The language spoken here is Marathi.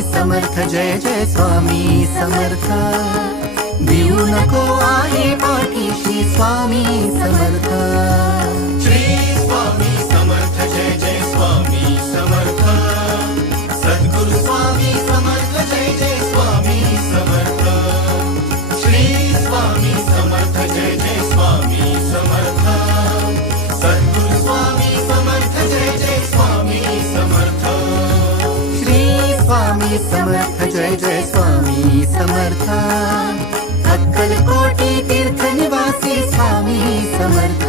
समर्थ जय जय स्वामी समर्थ देऊ नको आहे पाठीशी स्वामी समर्थ श्री स्वामी समर्थ जय जय स्वामी समर्थ सद्गुरु स्वामी समर्थ जय जय स्वामी समर्थ श्री स्वामी समर्थ जय जय स्वामी समर्थ सद्गुरु स्वामी समर्थ जय जय स्वामी समर्थ श्री स्वामी समर्थ जय जय स्वामी समर्थ अक्कलकोटी तीर्थ निवासी स्वामी समर्थ